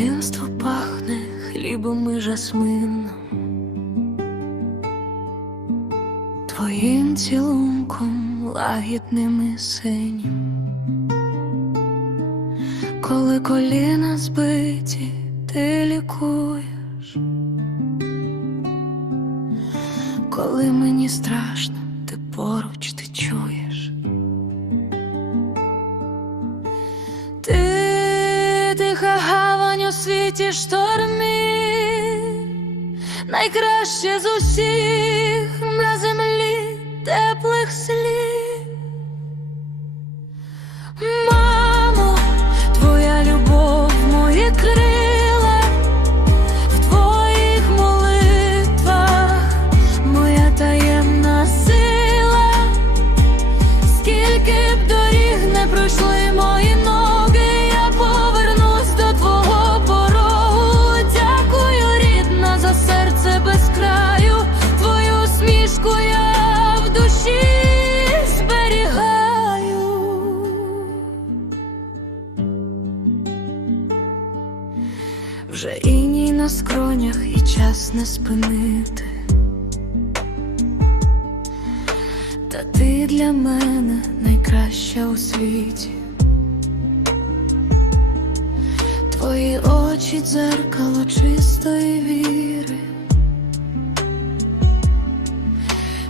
Дитинство пахне хлібом і жасмином, Твоїм цілунком лагідним і синім. Коли коліна збиті, ти лікуєш, коли мені страшно, ти поруч у шторми, найкраще з усіх на землі теплих слів. Вже іній на скронях і час не спинити. Та ти для мене найкраща у світі. Твої очі дзеркало чистої віри.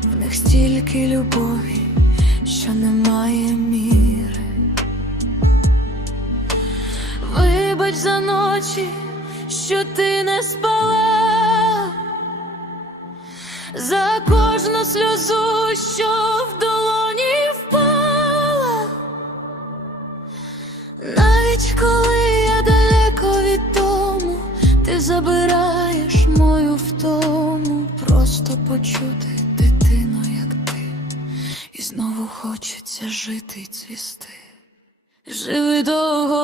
В них стільки любові, що немає міри. Вибач за ночі, що ти не спала за кожну сльозу, що в долоні впала, навіть коли я далеко від дому, ти забираєш мою втому, просто почути дитину, як ти, і знову хочеться жити й цвісти. Живи довго.